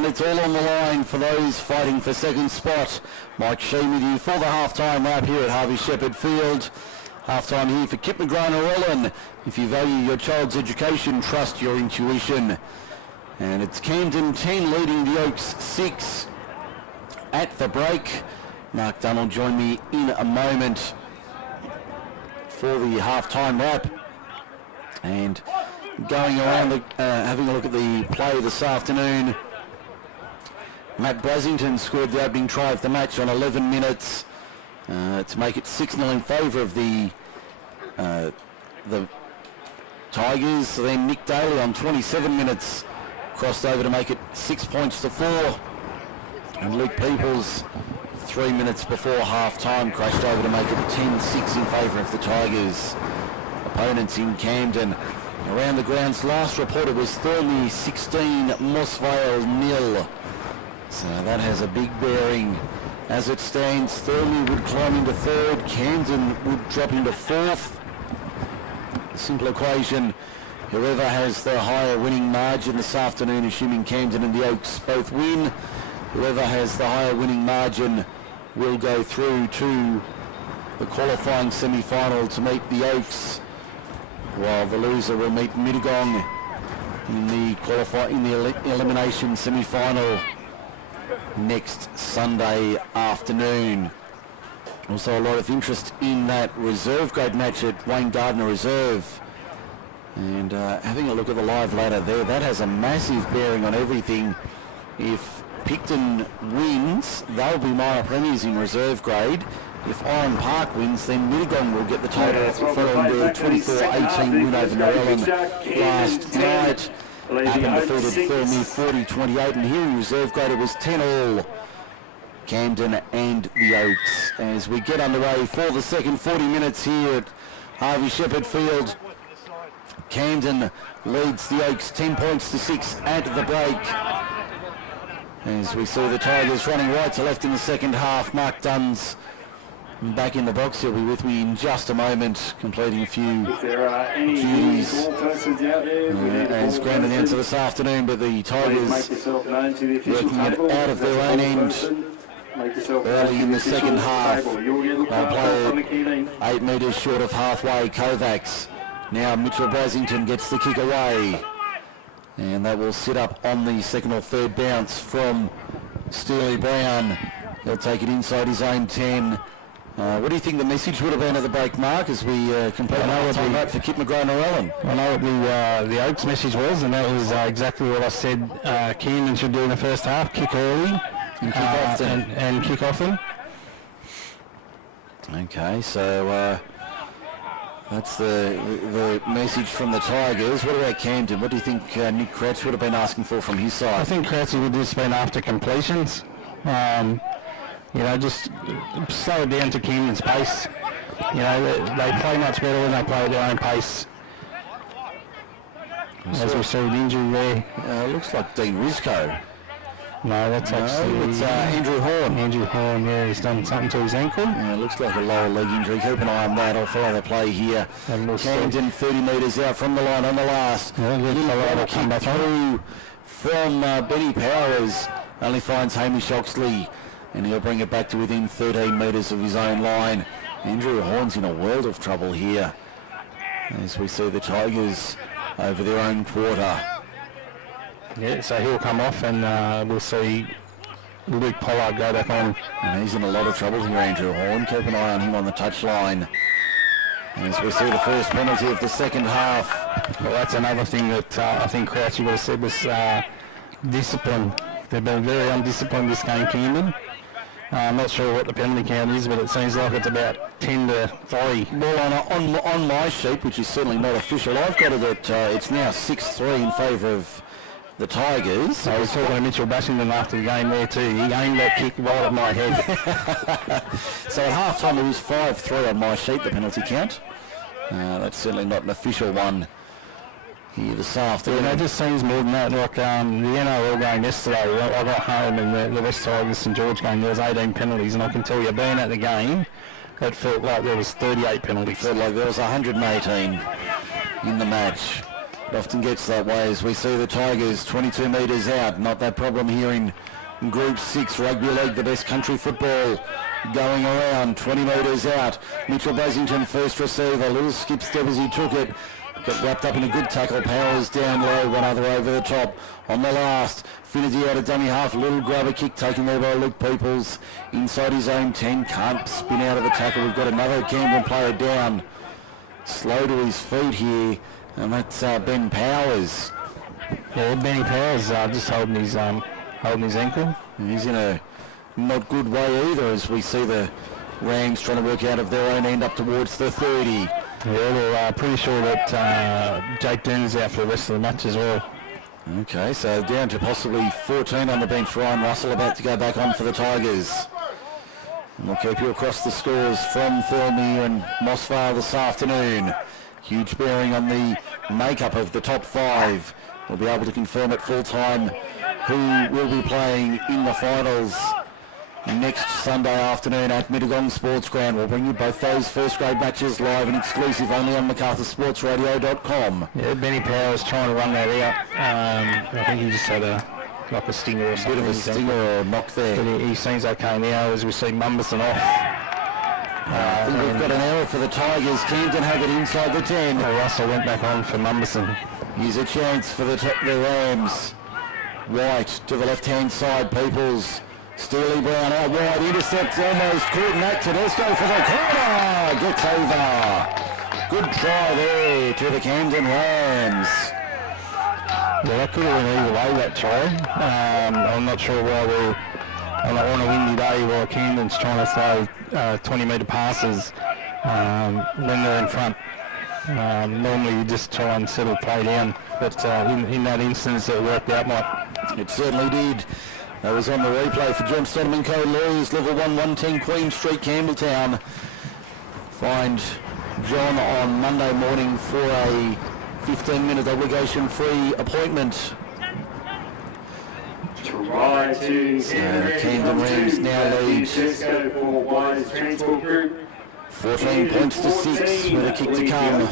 and it's all on the line for those fighting for second spot. Mike Shean with you for the half-time wrap here at Harvey Shepherd Field. Half-time here for Kip McGrath-Orellin. If you value your child's education, trust your intuition. And it's Camden 10 leading the Oaks 6 at the break. Mark Dunn will join me in a moment for the half-time wrap. And going around, having a look at the play this afternoon. Matt Brasington scored the opening try of the match on 11 minutes to make it 6-0 in favour of the Tigers. Then Nick Daly on 27 minutes crossed over to make it 6 points to 4. And Luke Peoples, 3 minutes before half-time, crashed over to make it 10-6 in favour of the Tigers. Opponents in Camden. Around the grounds, last reported was Thurley 16, Mossvale 0. So that has a big bearing. As it stands, Thurley would climb into third, Camden would drop into fourth. A simple equation. Whoever has the higher winning margin this afternoon, assuming Camden and the Oaks both win, whoever has the higher winning margin will go through to the qualifying semi-final to meet the Oaks, while the loser will meet Mittagong in the elimination semi-final next Sunday afternoon. Also a lot of interest in that reserve grade match at Wayne Gardner Reserve. And having a look at the live ladder there, that has a massive bearing on everything. If Picton wins, they'll be Myer Premiers in reserve grade. If Oran Park wins, then Mittagong will get the title following their 24-18 win over Norellan last night. Appen defeated Thurley 40-28, and here in reserve grade it was 10-all. Camden and the Oaks. As we get underway for the second 40 minutes here at Harvey Shepherd Field. Camden leads the Oaks 10 points to 6 at the break. As we see the Tigers running right to left in the second half. Mark Dunn's back in the box. He'll be with me in just a moment, completing a few duties as grand announcer this afternoon. But the Tigers working it out of their own end early in the second half. They'll play it 8 metres short of halfway. Kovacs. Now Mitchell Brasington gets the kick away. And that will sit up on the second or third bounce from Steely Brown. He'll take it inside his own 10. What do you think the message would have been at the break, Mark, as we complete our time out for Kip McGrath-Orellin? I know what the Oaks message was, and that was exactly what I said Camden should do in the first half: kick early and kick often. And kick often. Okay, so that's the message from the Tigers. What about Camden? What do you think Nick Crouch would have been asking for from his side? I think Crouch would have just been after completions. Just slow it down to Camden's pace. They play much better when they play at their own pace. As we see an injury there. Looks like Dean Risco. No, that's actually... it's Andrew Horn. Andrew Horn, yeah, he's done something to his ankle. Yeah, looks like a lower leg injury. Keep an eye on that. I'll follow the play here. Camden 30 metres out from the line on the last. Little kick through from Benny Powers. Only finds Hamish Oxley, and he'll bring it back to within 13 metres of his own line. Andrew Horn's in a world of trouble here as we see the Tigers over their own quarter. Yeah, so he'll come off, and we'll see Luke Pollard go back on. And he's in a lot of trouble here, Andrew Horn. Keep an eye on him on the touchline as we see the first penalty of the second half. Well, that's another thing that I think Crouchy would have said was discipline. They've been very undisciplined this game, Camden. I'm not sure what the penalty count is, but it seems like it's about 10-3. Well, on my sheet, which is certainly not official, I've got it at it's now 6-3 in favour of the Tigers. I was talking to Mitchell Bashington after the game there too. He aimed that kick right at my head. So at half-time it was 5-3 on my sheet, the penalty count. That's certainly not an official one here this afternoon. It just seems more than that. Like the NRL game yesterday, I got home and the West Tigers St George game, there was 18 penalties, and I can tell you, being at the game, it felt like there was 38 penalties. It felt like there was 118 in the match. It often gets that way as we see the Tigers 22 metres out. Not that problem here in Group 6 Rugby League, the best country football going around. 20 metres out. Mitchell Brasington first receiver. Little skip step as he took it. Got wrapped up in a good tackle. Powers down low. One other over the top. On the last. Finity out of dummy half. Little grubber kick taken there by Luke Peoples. Inside his own 10. Can't spin out of the tackle. We've got another Camden player down. Slow to his feet here. And that's Ben Powers. Yeah, Benny Powers just holding his ankle. And he's in a not good way either as we see the Rams trying to work out of their own end up towards the 30. Yeah, we're pretty sure that Jake Dunn is out for the rest of the match as well. Okay, so down to possibly 14 on the bench. Ryan Russell about to go back on for the Tigers. And we'll keep you across the scores from Thirlmere and Mossvale this afternoon. Huge bearing on the makeup of the top 5. We'll be able to confirm at full time who will be playing in the finals next Sunday afternoon at Mittagong Sports Ground. We'll bring you both those first grade matches live and exclusive only on MacArthurSportsRadio.com. Yeah, Benny Powers trying to run that out. I think he just had a stinger or something. Bit of a stinger or knock there. But he seems okay now as we see Mumberson off. I think we've got an error for the Tigers. Camden have it inside the 10. Russell went back on for Mumberson. Here's a chance for the Rams. White to the left-hand side. Peoples. Steely Brown out wide. Intercepts almost caught. Matt Tedesco for the corner. Gets over. Good try there to the Camden Rams. Well, that could have been either way, that try. I'm not sure why we're on a windy day while Camden's trying to throw 20-metre passes when they're in front. Normally you just try and settle play down, but in that instance it worked out, Mike. It certainly did. That was on the replay for John Stoneman Co. Lawyers, level 1, 110 Queen Street, Campbelltown. Find John on Monday morning for a 15-minute obligation-free appointment. Try to Camden Rams now lead 14 points to 6 with a kick to come.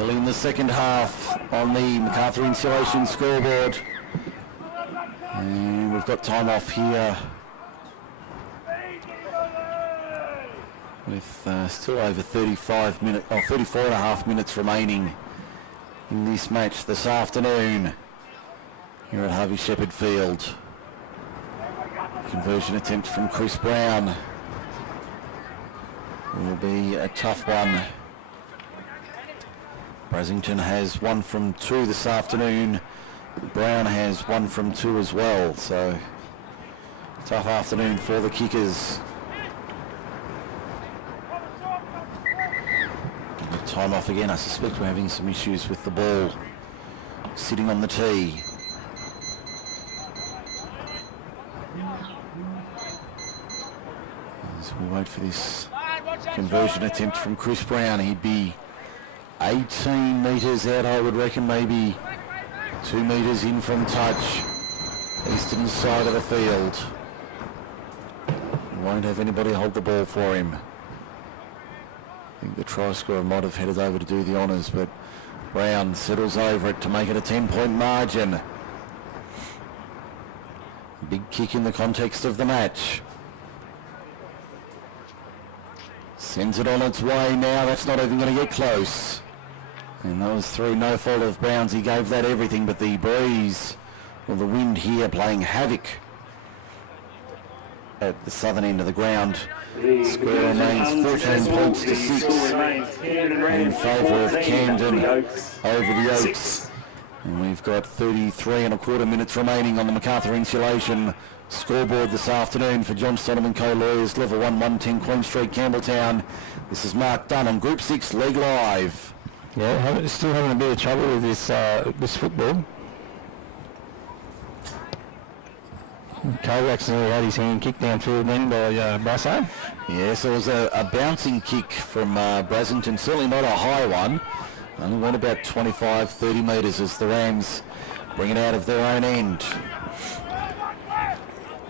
Early in the second half on the MacArthur Insulation scoreboard. And we've got time off here with still over 34 and a half minutes remaining in this match this afternoon here at Harvey Shepherd Field. Conversion attempt from Chris Brown will be a tough one. Brasington has 1 from 2 this afternoon. Brown has 1 from 2 as well, so tough afternoon for the kickers. Time off again. I suspect we're having some issues with the ball sitting on the tee. As we wait for this conversion attempt from Chris Brown, he'd be 18 metres out, I would reckon, maybe 2 metres in from touch, eastern side of the field. Won't have anybody hold the ball for him. I think the try scorer might have headed over to do the honours, but Brown settles over it to make it a 10-point margin. Big kick in the context of the match. Sends it on its way now. That's not even going to get close. And that was through no fault of Brown's. He gave that everything, but the breeze, or the wind here, playing havoc at the southern end of the ground. Score remains 14 points to 6 in favour of Camden over the Oaks. And we've got 33 and a quarter minutes remaining on the MacArthur Insulation scoreboard this afternoon for John Stoneman Co. Lawyers, level 1, 110 Queen Street, Campbelltown. This is Mark Dunn on Group 6 League Live. Yeah, still having a bit of trouble with this football. Cole accidentally had his hand kicked downfield then by Brasso. Yes, it was a bouncing kick from Brasington, certainly not a high one. Only went about 25-30 metres as the Rams bring it out of their own end.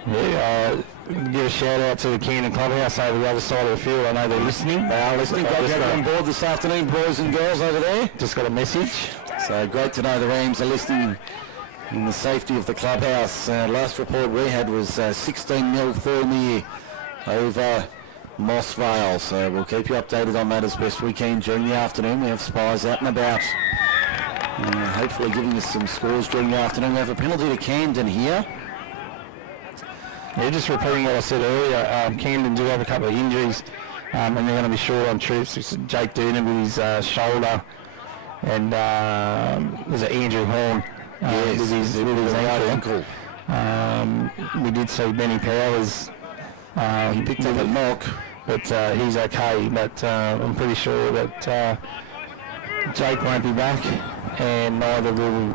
Yeah, give a shout out to the Camden Clubhouse over the other side of the field. I know they're listening. They are listening. Glad to have you on board this afternoon, boys and girls over there. Just got a message So great to know the Rams are listening in the safety of the clubhouse. Last report we had was 16-0 Thornmere over Moss Vale. So we'll keep you updated on that as best we can during the afternoon. We have spies out and about. Hopefully giving us some scores during the afternoon. We have a penalty to Camden here. Yeah, just repeating what I said earlier, Camden do have a couple of injuries and they're going to be short on troops. It's Jake Dunn with his shoulder and there's an Andrew Horn with his ankle. We did see Benny Powers. He picked up a knock. But he's okay, but I'm pretty sure that Jake won't be back and neither will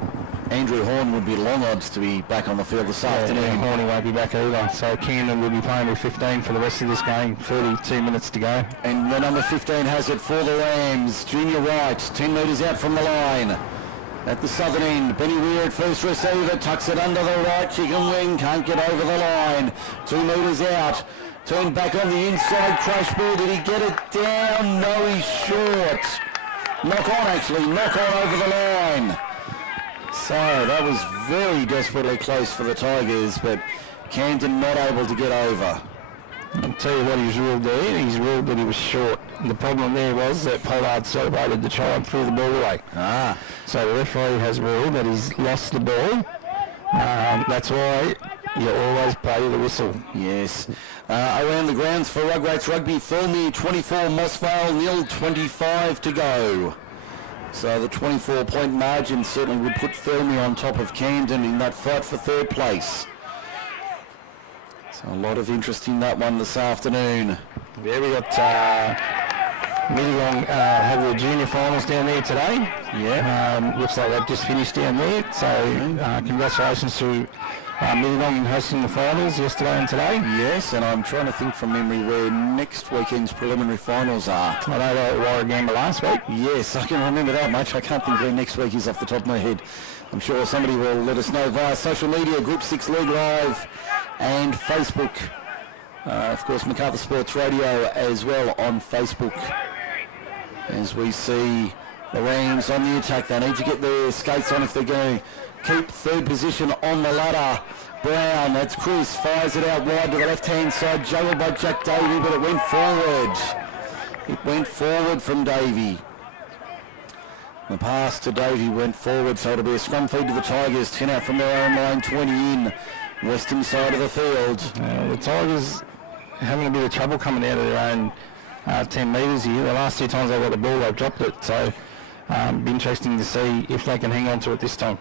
Andrew Horn. Would be long odds to be back on the field this afternoon. Yeah, Horny won't be back either. So Camden will be playing with 15 for the rest of this game. 32 minutes to go. And the number 15 has it for the Rams. Junior White, 10 metres out from the line. At the southern end, Benny Weir at first receiver, tucks it under the right chicken wing, can't get over the line. 2 metres out, turned back on the inside, crash ball, did he get it down? No, he's short. Knock on over the line. So that was very desperately close for the Tigers, but Camden not able to get over. I'll tell you what he's ruled there. He's ruled that he was short. The problem there was that Pollard celebrated the try and threw the ball away. So the referee has ruled that he's lost the ball. That's why you always play the whistle. Yes. Around the grounds for Rugrats Rugby, Thornmere 24, Moss Vale 0, 25 to go. So the 24-point margin certainly would put Thornmere on top of Camden in that fight for third place. So a lot of interest in that one this afternoon. Yeah, we got Middlong have the junior finals down there today. Yeah. Looks like they've just finished down there. So congratulations to Middlong in hosting the finals yesterday and today. Yes, and I'm trying to think from memory where next weekend's preliminary finals are. I know they were at Warragamba last week. Yes, I can remember that much. I can't think where next week is off the top of my head. I'm sure somebody will let us know via social media, Group 6 League Live and Facebook. Of course, MacArthur Sports Radio as well on Facebook. As we see the Rams on the attack, they need to get their skates on if they're going to keep third position on the ladder. Brown, that's Chris, fires it out wide to the left-hand side, juggled by Jack Davey, but it went forward. It went forward from Davey. The pass to Davey went forward, so it'll be a scrum feed to the Tigers. 10 out from their own line, 20 in. Western side of the field. The Tigers having a bit of trouble coming out of their own 10 metres here. The last 2 times they got the ball, they've dropped it. So it'll be interesting to see if they can hang on to it this time.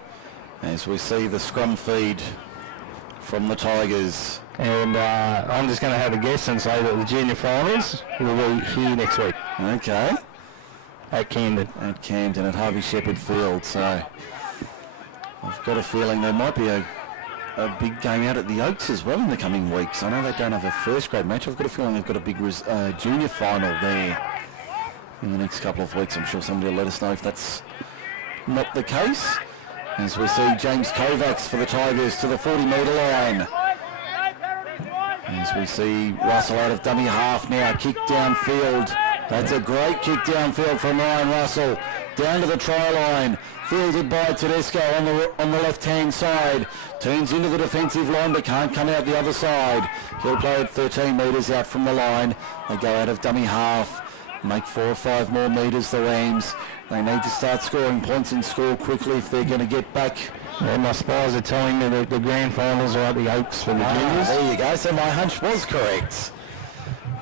As we see the scrum feed from the Tigers. And I'm just going to have a guess and say that the junior finals will be here next week. Okay. At Camden. At Camden, at Harvey Shepherd Field. So I've got a feeling there might be a big game out at the Oaks as well in the coming weeks. I know they don't have a first grade match. I've got a feeling they've got a big junior final there in the next couple of weeks. I'm sure somebody will let us know if that's not the case. As we see James Kovacs for the Tigers to the 40-metre line. As we see Russell out of dummy half now, kick downfield. That's a great kick downfield from Ryan Russell. Down to the try line. Fielded by Tedesco on the left-hand side. Turns into the defensive line but can't come out the other side. He'll play at 13 metres out from the line. They go out of dummy half. Make 4 or 5 more metres, the Rams. They need to start scoring points and score quickly if they're going to get back. Yeah, my spies are telling me that the grand finals are at the Oaks for the juniors. There you go. So my hunch was correct.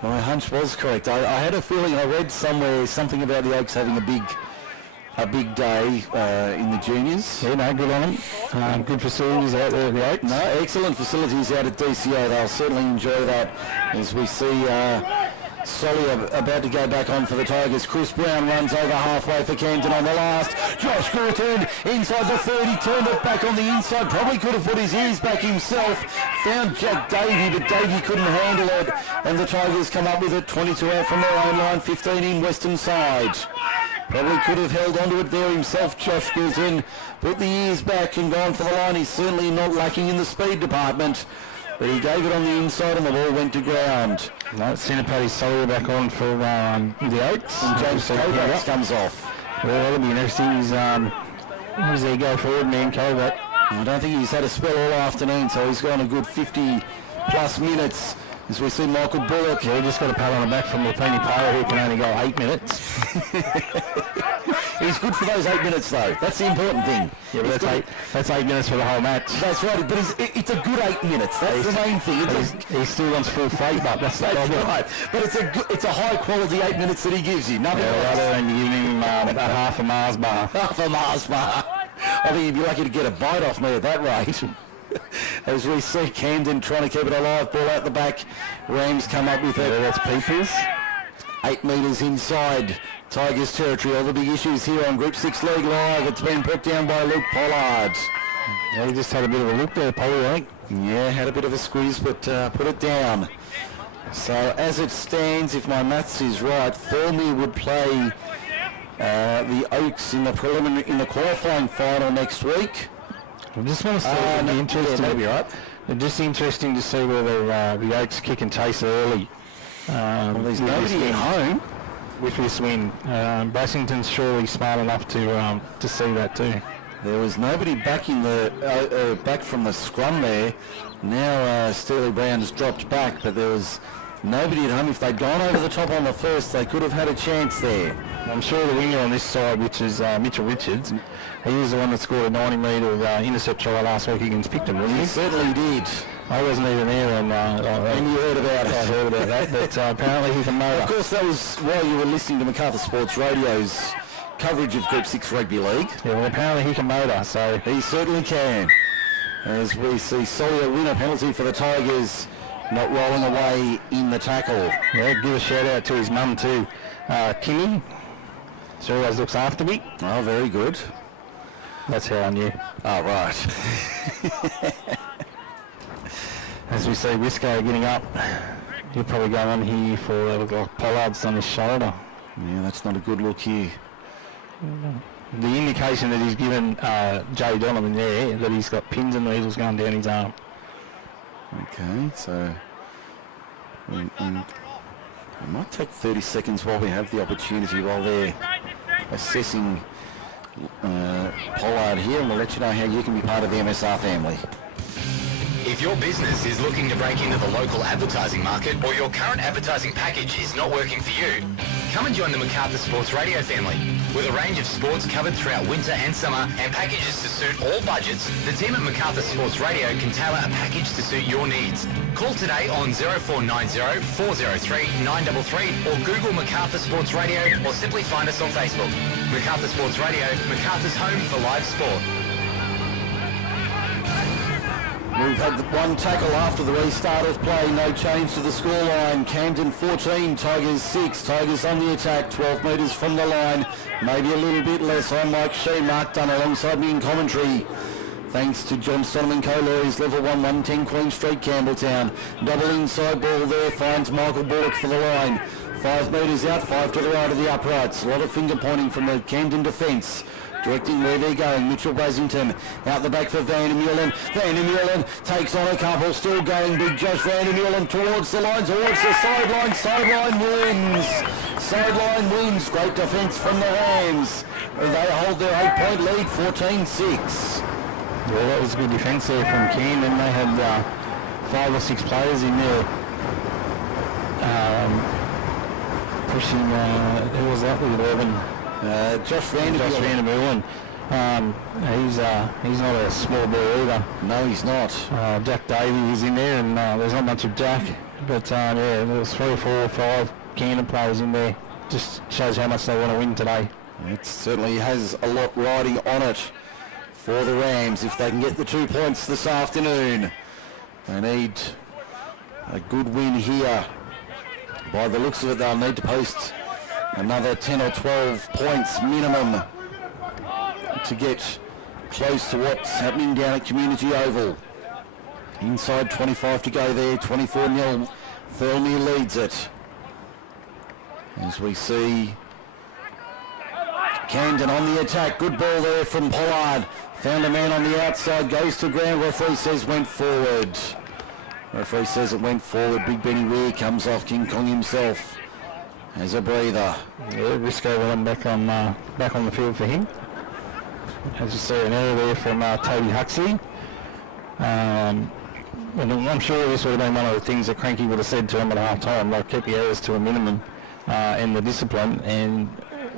My hunch was correct. I had a feeling, I read somewhere something about the Oaks having a big day in the juniors. Yeah, no, good on them. Good facilities out there at the Oaks. No, excellent facilities out at DCO. They'll certainly enjoy that as we see Solly about to go back on for the Tigers. Chris Brown runs over halfway for Camden on the last. Josh Greer turned inside the 30, turned it back on the inside. Probably could have put his ears back himself. Found Jack Davey, but Davey couldn't handle it. And the Tigers come up with it. 22 out from their own line, 15 in Western side. Probably could have held onto it there himself, Josh Gilton. Put the ears back and gone for the line. He's certainly not lacking in the speed department. But he gave it on the inside and the ball went to ground. No, Centipede Solly back on for the Oaks. And James Kovacs comes off. Well, that'll be interesting. He's Who's their go forward man, Covert? I don't think he's had a spell all afternoon, so he's gone a good 50 plus minutes as we see Michael Bullock. Yeah, he just got a pat on the back from the Penny player who can only go 8 minutes. He's good for those 8 minutes though. That's the important thing. Yeah, but that's 8 minutes for the whole match. That's right, but it's a good 8 minutes. That's the main thing. He still wants full freight, but that's right. But it's a high quality 8 minutes that he gives you. Nothing rather than giving him a half a Mars bar. Half a Mars bar. I think you'd be lucky to get a bite off me at that rate. As we see Camden trying to keep it alive, ball out the back. Rams come up with it. Yeah, that's Peoples. 8 metres inside Tigers territory. All the big issues here on Group 6 League Live. It's been put down by Luke Pollard. Yeah, he just had a bit of a look there, Polly, I think. Yeah, had a bit of a squeeze, but put it down. So as it stands, if my maths is right, Thornley would play the Oaks in the qualifying final next week. I just want to say it'd be interesting. Yeah, maybe right. It's just interesting to see whether the Oaks kick and chase early. Well, there's nobody at home with this win. Brassington's surely smart enough to see that too. There was nobody back in the back from the scrum there. Now Steely Brown's dropped back, but there was nobody at home. If they'd gone over the top on the first, they could have had a chance there. I'm sure the winger on this side, which is Mitchell Richards, he was the one that scored a 90-metre intercept try last week against Picton, wasn't he? He certainly did. I wasn't even there, and you heard about it. I heard about that, but apparently he can motor. Of course, that was while you were listening to Macarthur Sports Radio's coverage of Group 6 Rugby League. Yeah, well, apparently he can motor, so... He certainly can. As we see Solia win a penalty for the Tigers, not rolling away in the tackle. Yeah, give a shout out to his mum too. Kimmy, she always looks after me. Oh, very good. That's how I knew. Oh, right. As we see Wisco getting up, he'll probably go on here for like Pollard's on his shoulder. Yeah, that's not a good look here. The indication that he's given Jay Donovan there, that he's got pins and needles going down his arm. Okay, so it might take 30 seconds while we have the opportunity while they're assessing Pollard here, and we'll let you know how you can be part of the MSR family. If your business is looking to break into the local advertising market, or your current advertising package is not working for you, come and join the Macarthur Sports Radio family. With a range of sports covered throughout winter and summer and packages to suit all budgets, the team at Macarthur Sports Radio can tailor a package to suit your needs. Call today on 0490 403 933 or Google Macarthur Sports Radio, or simply find us on Facebook. Macarthur Sports Radio, Macarthur's home for live sport. We've had the one tackle after the restart of play. No change to the scoreline. Camden 14, Tigers 6. Tigers on the attack, 12 metres from the line. Maybe a little bit less. I'm Mike Shean, Mark Dunn alongside me in commentary. Thanks to John Stoneman Co-Lawyers, level 1, 110 Queen Street, Campbelltown. Double inside ball there, finds Michael Bullock for the line. 5 metres out, 5 to the right of the uprights. A lot of finger pointing from the Camden defence. Directing where they're going, Mitchell Brassington out the back for Van der Meulen. Van der Meulen takes on a couple, still going big Josh Van der Meulen towards the line, towards the sideline. Sideline wins. Sideline wins. Great defence from the Rams. They hold their 8-point lead, 14-6. Yeah, that was a good defence there from Camden. They had 5 or 6 players in there pushing, who was that with 11? Josh Van der Meulen. He's not a small boy either. No, he's not. Jack Davey is in there, and there's not much of Jack. But yeah, there was 3, 4, 5 Camden players in there. Just shows how much they want to win today. It certainly has a lot riding on it for the Rams if they can get the 2 points this afternoon. They need a good win here. By the looks of it, they'll need to post another 10 or 12 points minimum to get close to what's happening down at Community Oval. Inside 25 to go there, 24-0. Thornley leads it. As we see Camden on the attack. Good ball there from Pollard. Found a man on the outside, goes to ground. Referee says went forward. Referee says it went forward. Big Benny Weir comes off King Kong himself as a breather. Yeah, Risco went back on the field for him. as you see, an error there from Toby Huxley. And I'm sure this would have been one of the things that Cranky would have said to him at half time, like keep your errors to a minimum in the discipline, and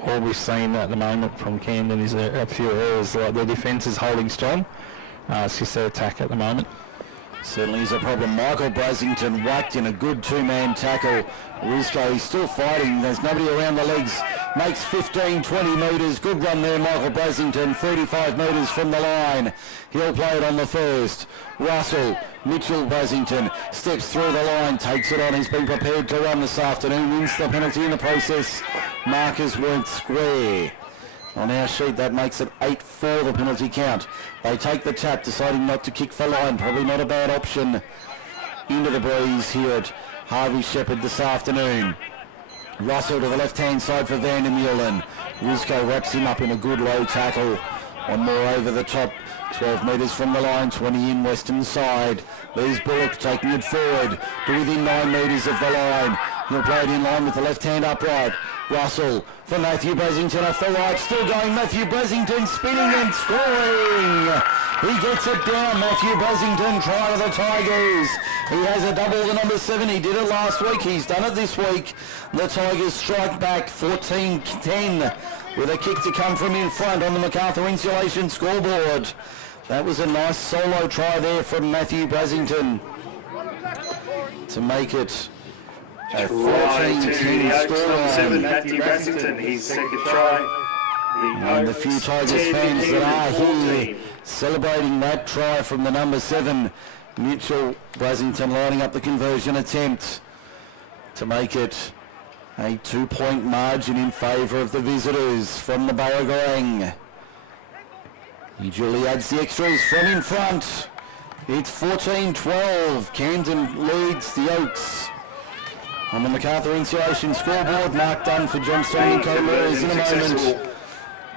all we've seen at the moment from Camden is a few errors. Like their defence is holding strong, it's just their attack at the moment. Certainly is a problem. Michael Brasington whacked in a good two-man tackle. Rizko, he's still fighting. There's nobody around the legs. Makes 15, 20 metres. Good run there, Michael Brasington. 35 metres from the line. He'll play it on the first. Russell, Mitchell Brasington steps through the line, takes it on. He's been prepared to run this afternoon. Wins the penalty in the process. Markers weren't square. On our sheet, that makes it 8 for the penalty count. They take the tap, deciding not to kick for line. Probably not a bad option. Into the breeze here at Harvey Shepherd this afternoon. Russell to the left-hand side for Van der Meulen. Rizko wraps him up in a good low tackle. One more over the top. 12 metres from the line, 20 in western side. There's Bullock taking it forward to within 9 metres of the line. He'll play it in line with the left-hand upright. Russell for Matthew Brasington off the right. Still going, Matthew Brasington spinning and scoring. He gets it down, Matthew Brasington, try to the Tigers. He has a double, the number 7. He did it last week. He's done it this week. The Tigers strike back 14-10 with a kick to come from in front on the MacArthur Insulation scoreboard. That was a nice solo try there from Matthew Brasington to make it a 14-10 scoreline. Matthew Brasington, his second try. And the few Tigers fans that are here celebrating that try from the number 7, Mitchell Brasington, lining up the conversion attempt to make it a 2-point margin in favour of the visitors from the Barragorang. He duly adds the extras from in front. It's 14-12. Camden leads the Oaks. On the MacArthur Insulation scoreboard, Mark Dunn for Johnstone and Co-Lawyers in a moment.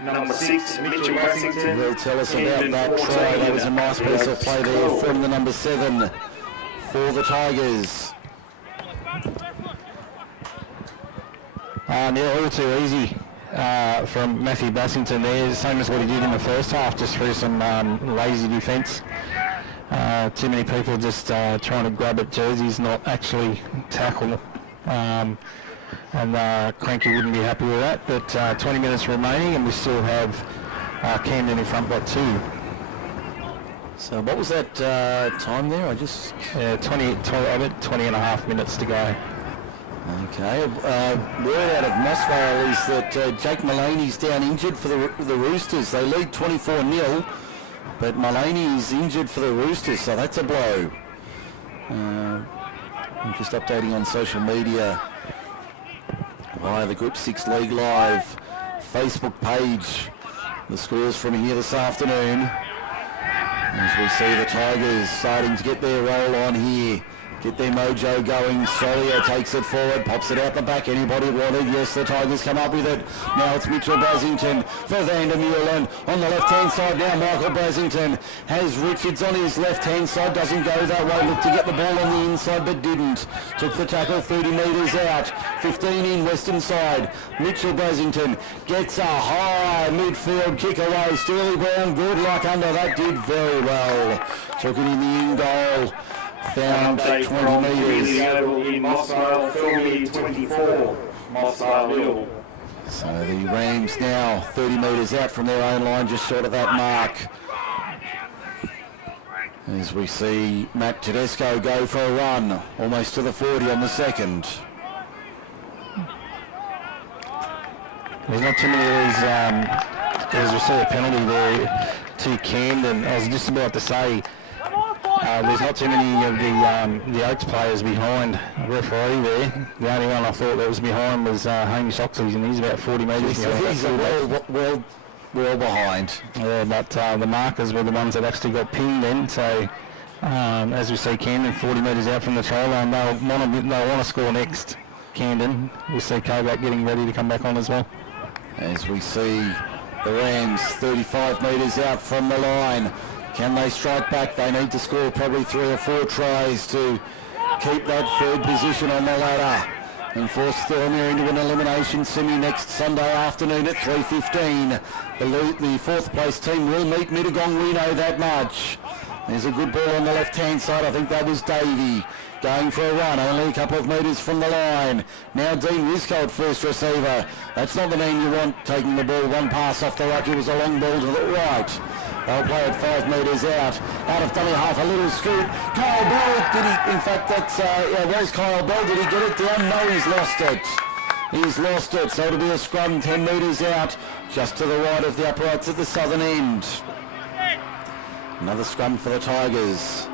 Number 6, Mitchell Brasington. Will tell us about that try. That was a nice piece of play there from the number 7 for the Tigers. Yeah, all too easy from Matthew Brasington there, same as what he did in the first half, just through some lazy defence. Too many people just trying to grab at jerseys, not actually tackle. And Cranky wouldn't be happy with that, but 20 minutes remaining and we still have Camden in front by 2. So what was that time there? 20 and a half minutes to go. Okay, word out of Mossvale is that Jake Mullaney's down injured for the Roosters. They lead 24-0, but Mullaney's injured for the Roosters, so that's a blow. I'm just updating on social media via the Group 6 League Live Facebook page. The scores from here this afternoon. As we see the Tigers starting to get their roll on here. Get their mojo going. Solia takes it forward, pops it out the back. Anybody wanted? Yes, the Tigers come up with it. Now it's Mitchell Brasington for Van der Meulen. On the left-hand side now, Michael Brasington has Richards on his left-hand side. Doesn't go that way. Looked to get the ball on the inside, but didn't. Took the tackle 30 metres out. 15 in western side. Mitchell Brasington gets a high midfield kick away. Steely Brown, good luck under that. Did very well. Took it in the in goal. Found 20 metres. In Mossvale, Philby 24, Mossvale Hill. So the Rams now 30 metres out from their own line, just short of that mark. As we see Matt Tedesco go for a run, almost to the 40 on the second. There's not too many of these, as we see a penalty there to Camden. I was just about to say, there's not too many of the Oaks players behind the referee there. The only one I thought that was behind was Hamish Oxley, and he's about 40 metres behind. He's well behind. Yeah, but the markers were the ones that actually got pinged then. So as we see Camden 40 metres out from the try line, they'll want to score next. Camden, we see Kovac getting ready to come back on as well. As we see the Rams 35 metres out from the line. Can they strike back? They need to score probably 3 or 4 tries to keep that third position on the ladder. and force Thornmere into an elimination semi next Sunday afternoon at 3:15. The fourth place team will meet Mittagong, we know that much. There's a good ball on the left-hand side. I think that was Davey going for a run, only a couple of metres from the line. Now Dean Wiscold, first receiver. That's not the man you want taking the ball. One pass off the ruck. It was a long ball to the right. They'll play it 5 metres out. Out of dummy half, a little scoot. Kyle Bell, did he? In fact, that was Kyle Bell. Did he get it down? No, he's lost it. He's lost it. So it'll be a scrum 10 metres out, just to the right of the uprights at the southern end. Another scrum for the Tigers.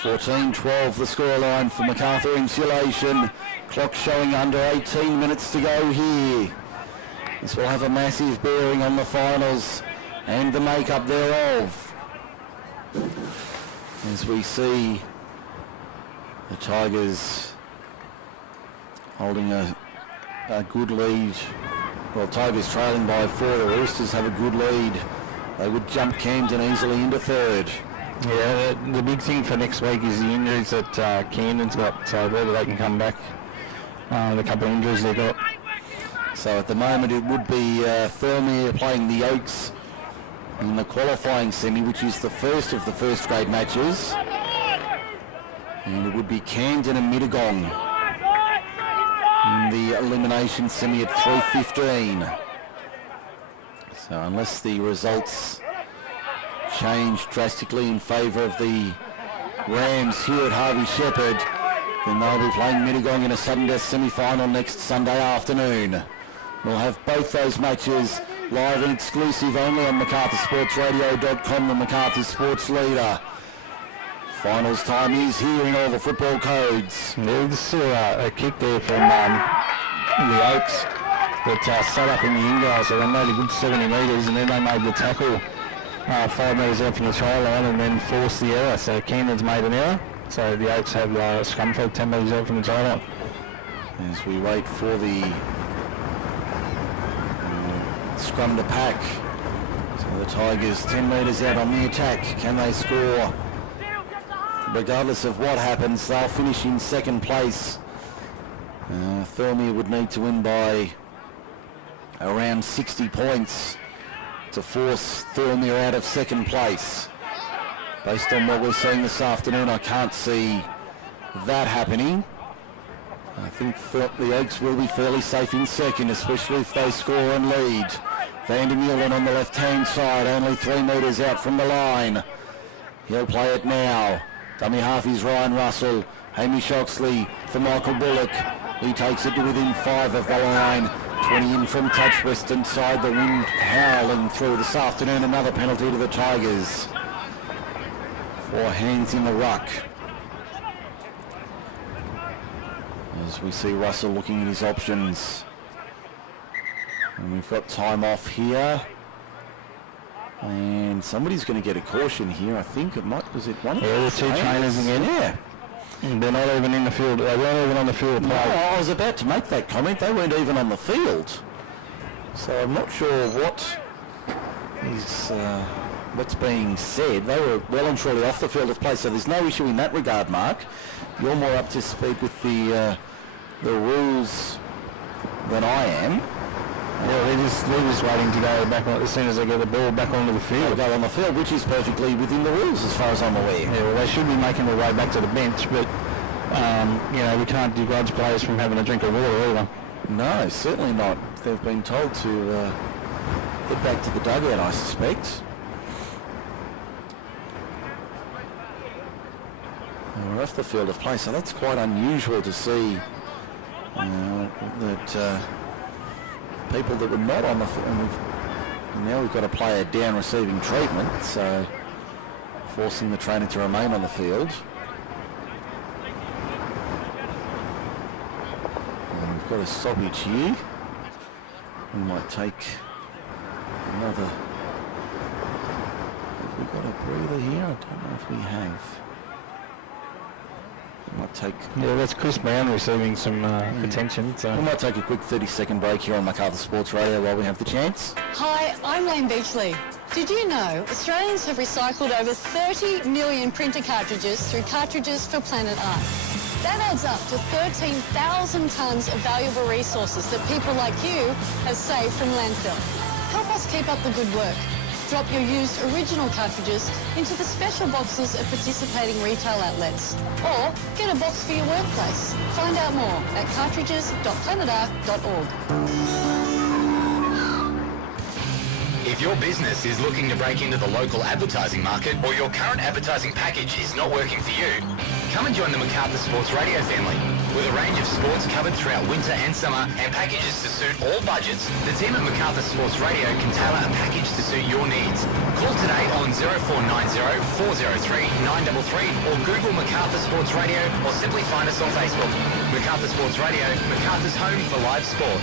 14-12 the scoreline for MacArthur Insulation. Clock showing under 18 minutes to go here. This will have a massive bearing on the finals and the make-up thereof. As we see the Tigers holding a good lead. Well, Tigers trailing by 4. The Roosters have a good lead. They would jump Camden easily into third. Yeah, the big thing for next week is the injuries that Camden's got, so whether they can come back. The couple of injuries they got. So at the moment it would be Thornmere playing the Oaks in the qualifying semi, which is the first of the first grade matches. And it would be Camden and Mittagong in the elimination semi at 3:15. So unless the results change drastically in favour of the Rams here at Harvey Shepherd, then they'll be playing Mittagong in a sudden death semi-final next Sunday afternoon. We'll have both those matches live and exclusive only on MacArthurSportsRadio.com, the MacArthur Sports Leader. Finals time is here in all the football codes. Yeah, we saw a kick there from the Oaks that set up in the in-goal, so they made a good 70 metres, and then they made the tackle 5 metres out from the try line and then forced the error. So Camden's made an error, so the Oaks have scrum fed 10 metres out from the try line. As we wait for the scrum to pack. So the Tigers 10 metres out on the attack. Can they score? Regardless of what happens, they'll finish in second place. Thornmere would need to win by around 60 points to force Thornmere out of second place. Based on what we're seeing this afternoon, I can't see that happening. I think the Oaks will be fairly safe in second, especially if they score and lead. Van der Meulen on the left-hand side, only 3 metres out from the line. He'll play it now. Dummy half is Ryan Russell. Hamish Oxley for Michael Bullock. He takes it to within 5 of the line. 20 in from touch, western side. The wind howling through this afternoon. Another penalty to the Tigers. 4 hands in the ruck. As we see Russell looking at his options. And we've got time off here. And somebody's going to get a caution here, I think. It might, was it one of the 2 trainers again? Yeah. They're not even in the field. They weren't even on the field. No, I was about to make that comment. They weren't even on the field. So I'm not sure what is what's being said. They were well and truly off the field of play, so there's no issue in that regard, Mark. You're more up to speed with the rules than I am. Yeah, they're just waiting to go back on, as soon as they get the ball back onto the field. They'll go on the field, which is perfectly within the rules as far as I'm aware. Yeah, well, they should be making their way back to the bench, but we can't begrudge players from having a drink of water either. No, certainly not. They've been told to get back to the dugout, I suspect. We're off the field of play, so that's quite unusual to see that people that were not on the field. Now we've got a player down receiving treatment, so forcing the trainer to remain on the field. And we've got a stoppage here. We might take another. Have we got a breather here? I don't know if we have. Might take. Yeah, that's Chris Brown receiving some attention. So we might take a quick 30-second break here on MacArthur Sports Radio while we have the chance. Hi, I'm Lane Beachley. Did you know Australians have recycled over 30 million printer cartridges through Cartridges for Planet Art? That adds up to 13,000 tonnes of valuable resources that people like you have saved from landfill. Help us keep up the good work. Drop your used original cartridges into the special boxes at participating retail outlets. Or get a box for your workplace. Find out more at cartridges.planetark.org. If your business is looking to break into the local advertising market or your current advertising package is not working for you, come and join the Macarthur Sports Radio family. With a range of sports covered throughout winter and summer and packages to suit all budgets, the team at Macarthur Sports Radio can tailor a package to suit your needs. Call today on 0490 403 933 or Google Macarthur Sports Radio or simply find us on Facebook. Macarthur Sports Radio, Macarthur's home for live sport.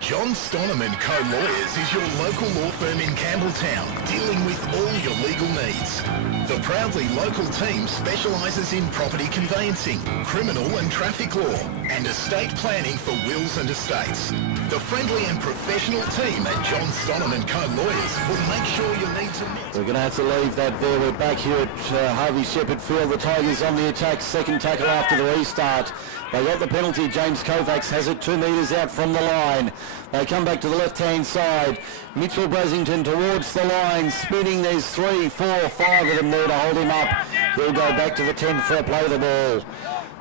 John Stonham & Co Lawyers is your local law firm in Campbelltown, dealing with all your legal needs. The proudly local team specialises in property conveyancing, criminal and traffic law, and estate planning for wills and estates. The friendly and professional team at John Stonham & Co Lawyers will make sure your needs are met. We're going to have to leave that there. We're back here at Harvey Shepherd Field. The Tigers on the attack. Second tackle after the restart. They got the penalty. James Kovacs has it 2 metres out from the line. They come back to the left-hand side. Mitchell Brasington towards the line. Spinning. There's 3, 4, 5 of them there to hold him up. He'll go back to the 10 for a play the ball.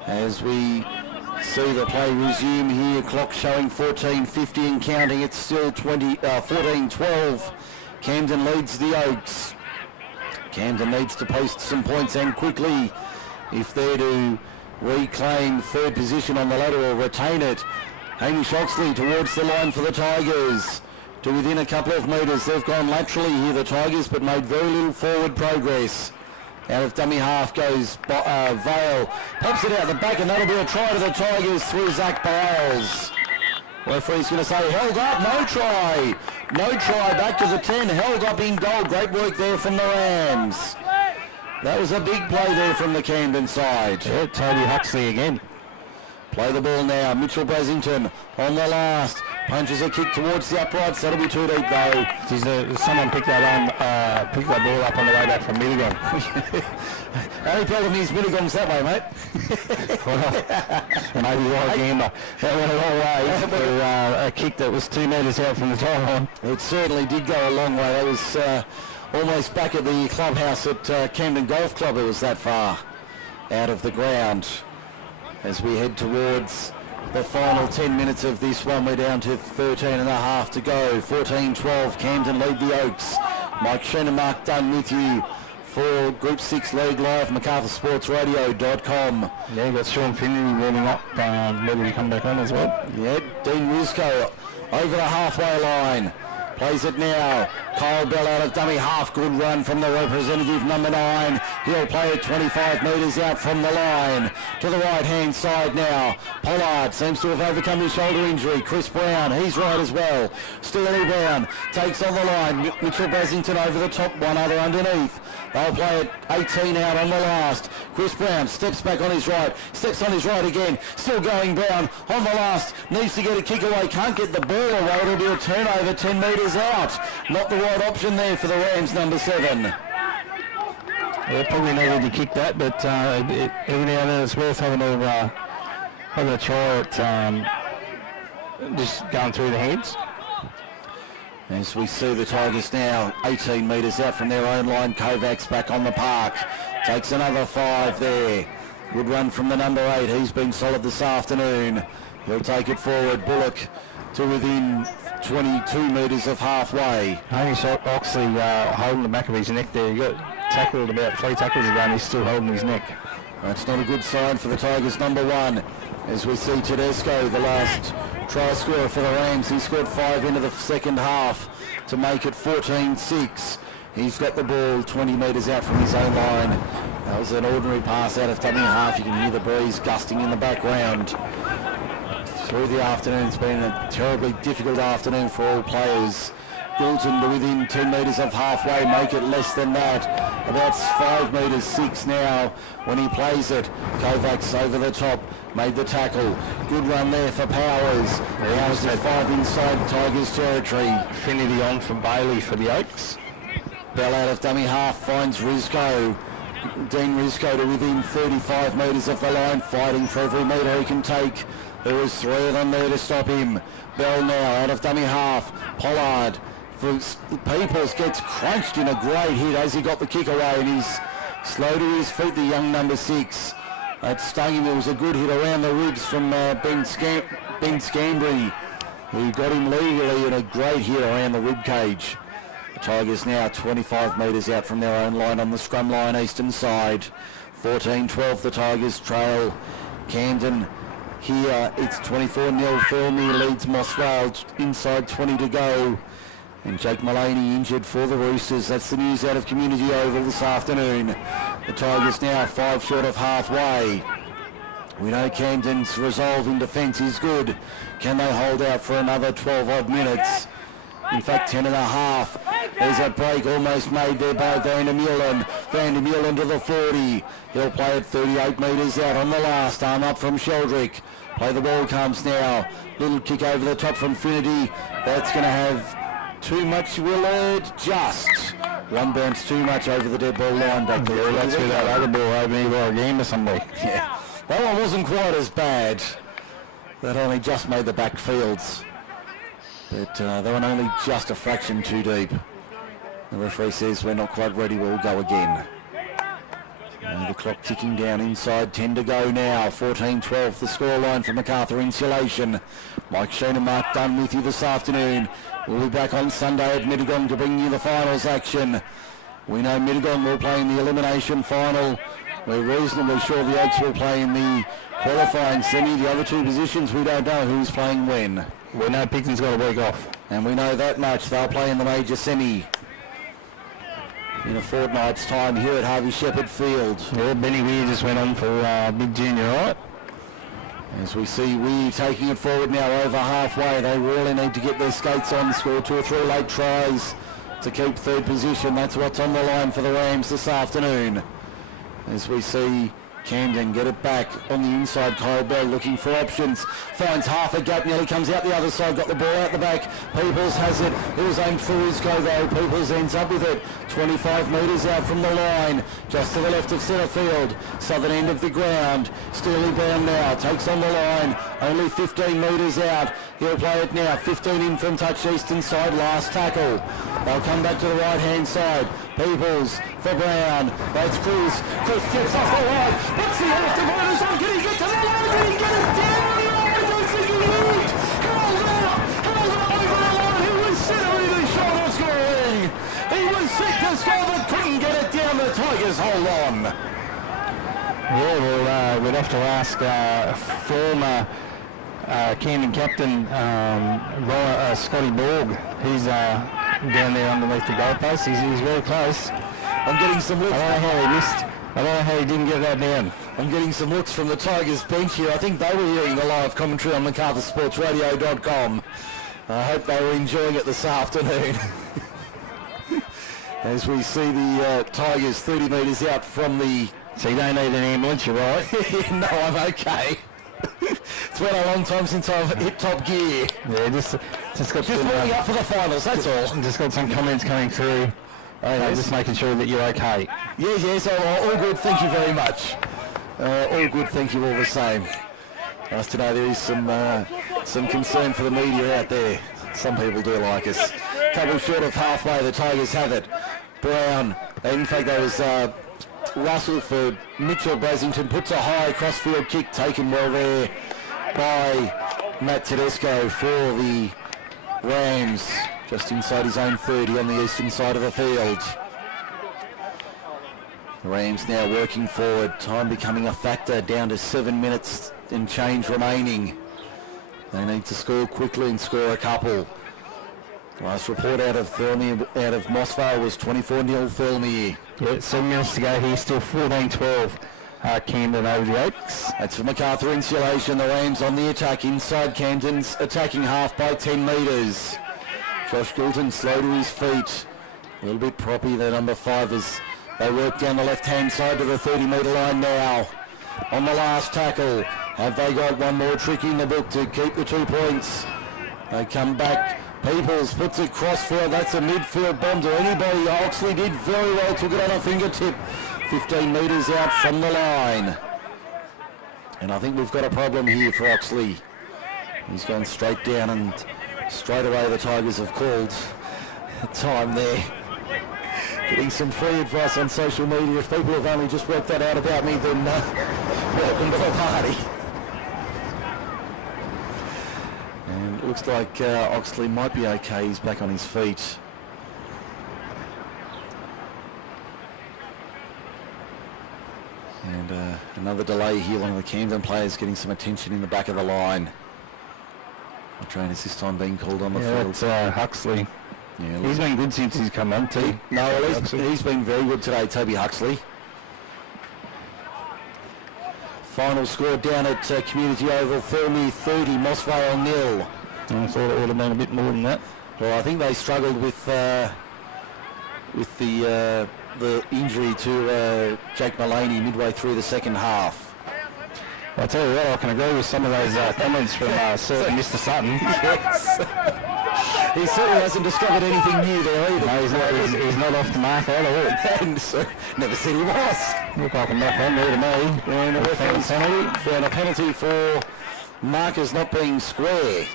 As we see the play resume here. Clock showing 14:50 and counting. It's still 14-12. Camden leads the Oaks. Camden needs to post some points and quickly if they're to reclaim third position on the ladder or retain it. Hamish Oxley towards the line for the Tigers. To within a couple of metres. They've gone laterally here, the Tigers, but made very little forward progress. Out of dummy half goes Vale. Pops it out the back, and that'll be a try to the Tigers through Zach Bales. Referee's going to say held up, no try. No try, back to the 10, held up in goal. Great work there from the Rams. That was a big play there from the Camden side. Yeah, Toby Huxley again. Play the ball now. Mitchell Brasington on the last. Punches a kick towards the uprights. That'll be too deep though. Someone picked that ball up on the way back from Middleton. Only problem is Middleton's that way, mate. Well, maybe right gamer. That went a long way for a kick that was 2 metres out from the try line. It certainly did go a long way. That was almost back at the clubhouse at Camden Golf Club. It was that far out of the ground. As we head towards the final 10 minutes of this one, we're down to 13 and a half to go. 14-12, Camden lead the Oaks. Mike Shean and Mark Dunn with you for Group 6 League Live, MacArthurSportsRadio.com. Yeah, you've got Sean Finley warming up, ready to come back on as well. Yeah, Dean Wisco over the halfway line. Plays it now. Kyle Bell out of dummy half. Good run from the representative number 9. He'll play it 25 metres out from the line. To the right-hand side now. Pollard seems to have overcome his shoulder injury. Chris Brown, he's right as well. Steely Brown takes on the line. Mitchell Brasington over the top, one other underneath. They'll play it 18 out on the last. Chris Brown steps back on his right. Steps on his right again. Still going Brown on the last. Needs to get a kick away. Can't get the ball away. It'll be a turnover 10 metres out. Not the right option there for the Rams, number 7. Yeah, probably needed to kick that, but every now and then it's worth having a try at just going through the heads. As we see the Tigers now 18 metres out from their own line. Kovacs back on the park. Takes another 5 there. Good run from the number 8. He's been solid this afternoon. He'll take it forward. Bullock to within 22 metres of halfway. Hamish Oxley holding the back of his neck there. He got tackled about 3 tackles ago and he's still holding his neck. That's not a good sign for the Tigers, number 1. As we see Tedesco, the last try scorer for the Rams. He scored 5 into the second half to make it 14-6. He's got the ball 20 metres out from his own line. That was an ordinary pass out of dummy half. You can hear the breeze gusting in the background. Through the afternoon, it's been a terribly difficult afternoon for all players. Goulton to within 10 metres of halfway, make it less than that. About 5 metres 6 now when he plays it. Kovacs over the top, made the tackle. Good run there for Powers. Powers is 5 inside Tigers territory. Finity on for Bailey for the Oaks. Bell out of dummy half finds Rizko. Dean Risco to within 35 metres of the line, fighting for every metre he can take. There was 3 of them there to stop him. Bell now out of dummy half. Pollard for Peoples gets crunched in a great hit as he got the kick away, and he's slow to his feet, the young number 6. That stung him. It was a good hit around the ribs from Ben Scambry, who got him legally, and a great hit around the rib cage. The Tigers now 25 metres out from their own line on the scrum line, eastern side. 14-12 the Tigers trail Camden. Here it's 24-0. Filmy leads Mossvale, inside 20 to go. And Jake Mullaney injured for the Roosters. That's the news out of Community Oval this afternoon. The Tigers now 5 short of halfway. We know Camden's resolve in defence is good. Can they hold out for another 12 odd minutes? In fact, 10 and a half. There's a break almost made there by Van der Meulen. Van der Meulen to the 40. He'll play it 38 metres out on the last. Arm up from Sheldrick. Play the ball comes now. Little kick over the top from Finity. That's going to have too much, Willard. Just one bounce too much over the dead ball line back there. That's where that other ball over me by a game or something. Yeah, that one wasn't quite as bad. That only just made the backfields. But they were only just a fraction too deep. The referee says we're not quite ready, we'll go again. The clock ticking down inside, 10 to go now, 14-12 the scoreline for MacArthur Insulation. Mike Shean and Mark Dunn with you this afternoon. We'll be back on Sunday at Mittagong to bring you the finals action. We know Mittagong will play in the elimination final. We're reasonably sure the Oaks will play in the qualifying semi. The other 2 positions we don't know who's playing when. We know Picton's got a week off. And we know that much. They'll play in the major semi in a fortnight's time here at Harvey Shepherd Field. Yeah, Benny Weir just went on for Big Junior, right? As we see Weir taking it forward now over halfway. They really need to get their skates on, score 2 or 3 late tries to keep 3rd position. That's what's on the line for the Rams this afternoon. As we see Camden get it back on the inside. Kyle Bell looking for options. Finds half a gap. Nearly comes out the other side. Got the ball out the back. Peoples has it. It was aimed for Risco though. Peoples ends up with it. 25 metres out from the line. Just to the left of centre field. Southern end of the ground. Steely Brown now takes on the line. Only 15 metres out. He'll play it now. 15 in from touch eastern side. Last tackle. They'll come back to the right hand side. Peoples for Brown. That's Chris. Chris gets off the line. What's the afterburners on? Can he get to the line? Can he get it down? I don't think he did. Held it over the line. He was centering short of scoring. He was set to score but couldn't get it down. The Tigers hold on. Yeah, well, we'd have to ask former Camden captain Scotty Borg. He's down there underneath the goalpost. He's very close. I'm getting some looks. I don't know how he missed. I don't know how he didn't get that down. I'm getting some looks from the Tigers bench here. I think they were hearing the live commentary on MacArthurSportsRadio.com. I hope they were enjoying it this afternoon. As we see the Tigers 30 metres out from the... So you don't need an ambulance, you're right? No, I'm okay. It's been a long time since I've hit top gear. Yeah, just got some, warming up for the finals, that's all. Just got some comments coming through. Just making sure that you're okay. Yes, all good, thank you very much. All good, thank you all the same. Nice to know there is some concern for the media out there. Some people do like us. Couple short of halfway, the Tigers have it. Brown, in fact that was Russell for Mitchell Brasington, puts a high crossfield kick taken well there by Matt Tedesco for the Rams. Just inside his own 30 on the eastern side of the field. The Rams now working forward, time becoming a factor, down to 7 minutes and change remaining. They need to score quickly and score a couple. Last report out of Mossvale was 24-0 Filmy. Yeah, 7 minutes to go here, still 14-12. Camden over the Oaks. That's for MacArthur Insulation. The Rams on the attack inside Camden's attacking half by 10 metres. Josh Gilton slow to his feet. A little bit proppy, the number 5 as they work down the left-hand side to the 30-metre line now. On the last tackle, have they got one more trick in the book to keep the 2 points? They come back. Peoples puts it crossfield. That's a midfield bomb to anybody. Oxley did very well, took it on a fingertip. 15 metres out from the line. And I think we've got a problem here for Oxley. He's gone straight down and straight away the Tigers have called time there. Getting some free advice on social media. If people have only just worked that out about me, then welcome to the party. And it looks like Oxley might be okay. He's back on his feet. And another delay here. One of the Camden players getting some attention in the back of the line. The trainer's this time being called on the field. It's Huxley. Yeah, He's been good since he's come on too. No, well, he's been very good today, Toby Huxley. Final score down at Community Oval, Thirlmere 30, Mossvale 0. I thought it would have been a bit more than that. Well, I think they struggled with the injury to Jake Mullaney midway through the second half. I'll tell you what, I can agree with some of those comments from certain Mr. Sutton. Yes. He certainly hasn't discovered anything new there either. No, he's not off the mark either. And so, never said he was. Look like I'm back on there to me. And the referee's found a penalty for markers not being square.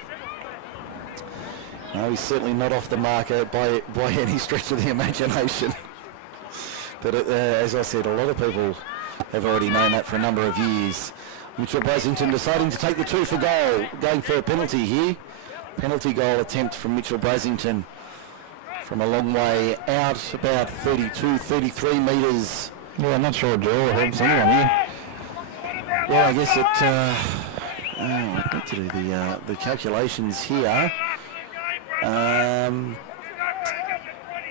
No, he's certainly not off the marker by any stretch of the imagination. But as I said, a lot of people have already known that for a number of years. Mitchell Brasington deciding to take the 2 for goal, going for a penalty here. Penalty goal attempt from Mitchell Brasington from a long way out, about 32, 33 metres. Yeah, I'm not sure a draw helps anyone here. Well, I guess I need to do the calculations here.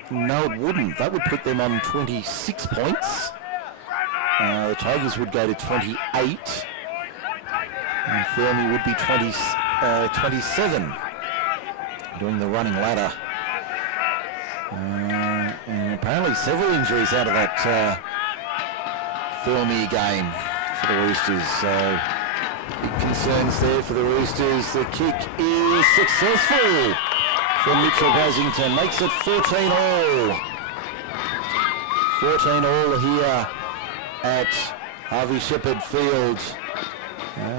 No, it wouldn't. That would put them on 26 points. The Tigers would go to 28. And Thirlmere would be 27. Doing the running ladder. And apparently several injuries out of that Thirlmere game for the Roosters. So big concerns there for the Roosters. The kick is successful from Mitchell Brasington. Makes it 14 all. 14 all here at Harvey Shepherd Field.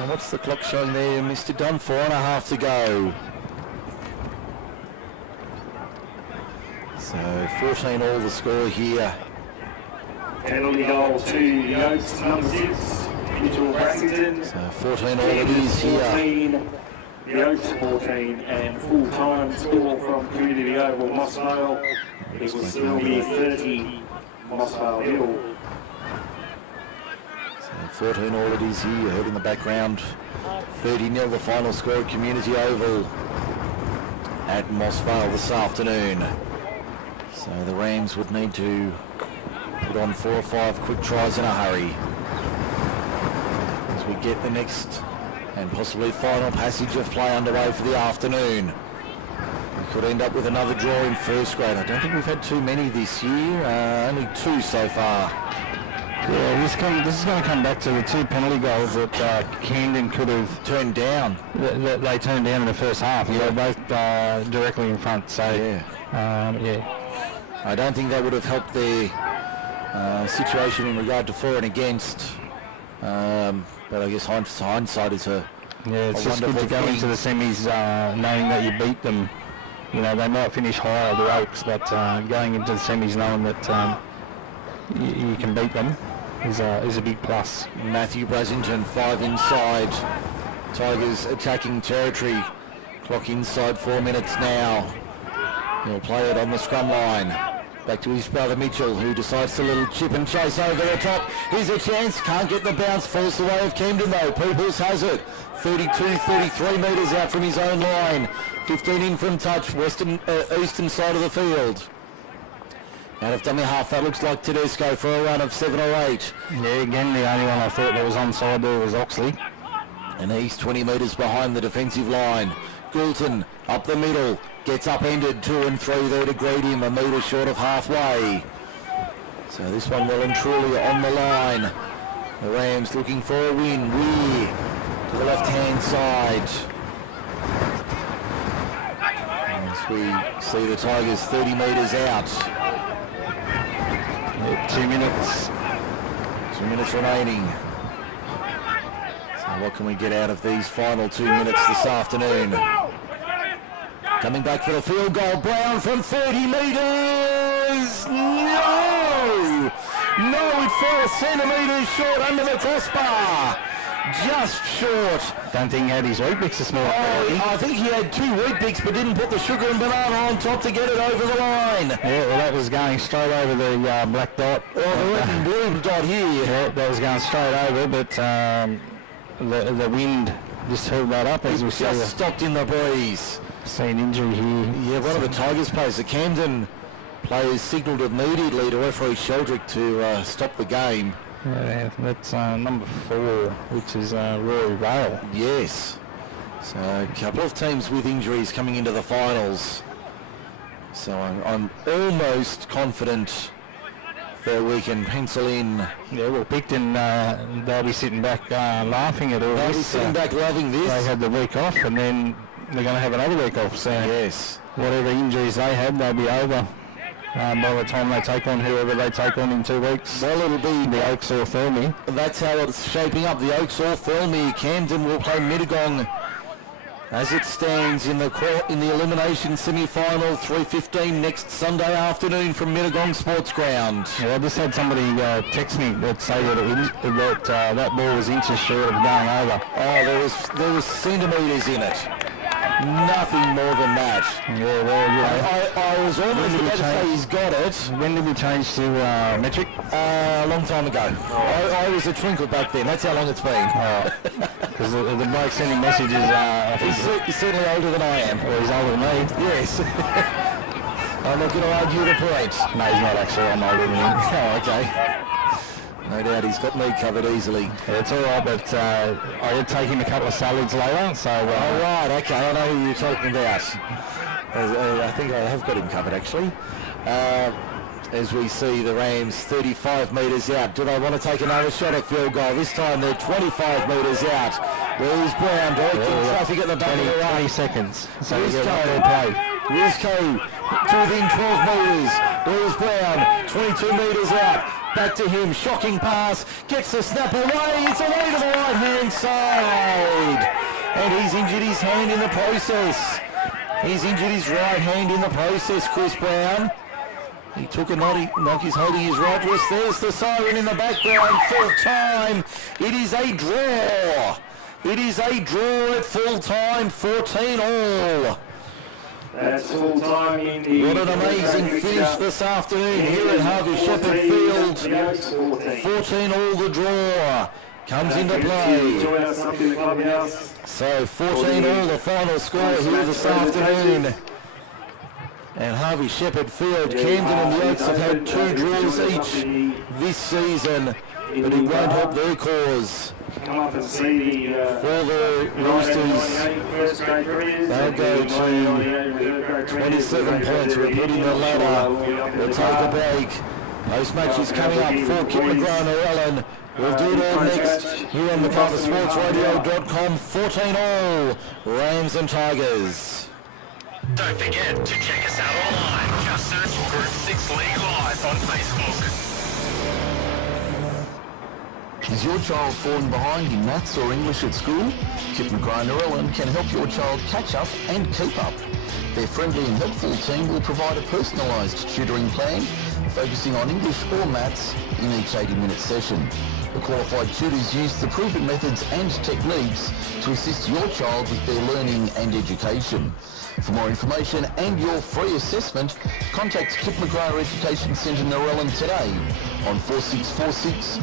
What's the clock showing there, Mr. Dunn? 4.5 to go. So 14 all the score here. Penalty goal to Yotes, number 6, Mitchell Brasington. So 14 all it is here. 14, Yotes 14, and full-time score from Community Oval, Mossvale. It was Thirlmere 30, Mossvale 0. So 14 all it is here. You heard in the background. 30-0 the final score at Community Oval at Mossvale this afternoon. So the Rams would need to put on 4 or 5 quick tries in a hurry as we get the next and possibly final passage of play underway for the afternoon. We could end up with another draw in first grade. I don't think we've had too many this year, only 2 so far. Yeah, this is going to come back to the 2 penalty goals that Camden could have Turned down. that they turned down in the first half. Yeah, both directly in front. So Yeah. I don't think that would have helped their situation in regard to for and against. But I guess hindsight is a it's just good to go into the semis knowing that you beat them. You know, they might finish higher, the Oaks, but going into the semis knowing that you can beat them is a big plus. Matthew Brasington, 5 inside. Tigers attacking territory. Clock inside 4 minutes now. He'll play it on the scrum line. Back to his brother Mitchell, who decides to little chip and chase over the top. Here's a chance. Can't get the bounce. Falls the way of Camden though. Peoples has it. 32, 33 metres out from his own line. 15 in from touch. Eastern side of the field. Out of dummy half, that looks like Tedesco for a run of 7 or 8. Yeah, again, the only one I thought that was onside there was Oxley. And he's 20 metres behind the defensive line. Goulton up the middle, gets upended 2 and 3 there to greet him, a metre short of halfway. So this one well and truly on the line. The Rams looking for a win. Weir to the left-hand side. As we see the Tigers 30 metres out. 2 minutes 2 minutes remaining. So what can we get out of these final 2 minutes this afternoon? Coming back for the field goal, Brown from 30 metres. No! No, it fell centimetres short under the crossbar. Just short. Don't think he had his wheat bix this morning. I think he had 2 wheat bix but didn't put the sugar and banana on top to get it over the line. Yeah, well, that was going straight over the black dot. Oh, the red and blue dot here. Yeah, that was going straight over, but the wind just held that up as we see. Just stopped in the breeze. See an injury here. Yeah, one of the Tigers players, the Camden players, signalled immediately to referee Sheldrick to stop the game. Yeah, that's number 4, which is Rory Rail. Yes. So a couple of teams with injuries coming into the finals. So I'm almost confident that we can pencil in. Yeah, well, Picton, they'll be sitting back laughing at all this. They'll be sitting back loving this. They had the week off, and then they're going to have another week off. So yes, whatever injuries they had, they'll be over by the time they take on whoever they take on in 2 weeks. Well, it'll be the Oaks or Thurley. That's how it's shaping up. The Oaks or Thurley. Camden will play Mittagong as it stands in the elimination semi-final, 3:15 next Sunday afternoon from Mittagong Sports Ground. Yeah, I just had somebody text me that say that that ball was inches short of going over. Oh, there was centimetres in it. Nothing more than that. Yeah, well, I was almost about to say he's got it. When did we change to metric? A long time ago. I was a twinkle back then. That's how long it's been. Because the bloke sending messages, I think he's certainly older than I am. Well, he's older than me. Yes. I'm not going to argue the point. No, he's not actually. I'm older than him. Oh, okay. No doubt he's got me covered easily. Yeah, it's all right, but I did take him a couple of salads later, so... all right, okay, I know who you're talking about. I think I have got him covered, actually. As we see the Rams 35 metres out. Do they want to take another shot at field goal? This time they're 25 metres out. Where's Brown? Directing traffic at the back of the run. 20 seconds. So Rizco to within 12 metres. Where's Brown? 22 metres out. Back to him, shocking pass, gets the snap away, it's away to the right-hand side. And he's injured his hand in the process. He's injured his right hand in the process, Chris Brown. He took a knock, he's holding his right wrist. There's the siren in the background, full time. It is a draw. It is a draw at full time, 14 all. That's full time in the... What an amazing finish this afternoon here at Harvey Shepherd Field. 14 all the draw comes into play. So 14 all the final score here this afternoon. And Harvey Shepherd Field, Camden and the Oaks have had 2 draws each this season, but it won't help their cause. Come up and see For the Roosters, they'll go to 27 points. We're putting the ladder. We'll take a break. Post-match is coming up for Kip McGrath and Ellen. We'll do it all next here on MacArthurSportsRadio.com. 14 all, Rams and Tigers. Don't forget to check us out online. Just search Group 6 League Live on Facebook. Is your child falling behind in maths or English at school? Kip McGrath and Ellen can help your child catch up and keep up. Their friendly and helpful team will provide a personalised tutoring plan focusing on English or maths in each 80-minute session. The qualified tutors use the proven methods and techniques to assist your child with their learning and education. For more information and your free assessment, contact Kip McGrath Education Centre Narellan today on 4646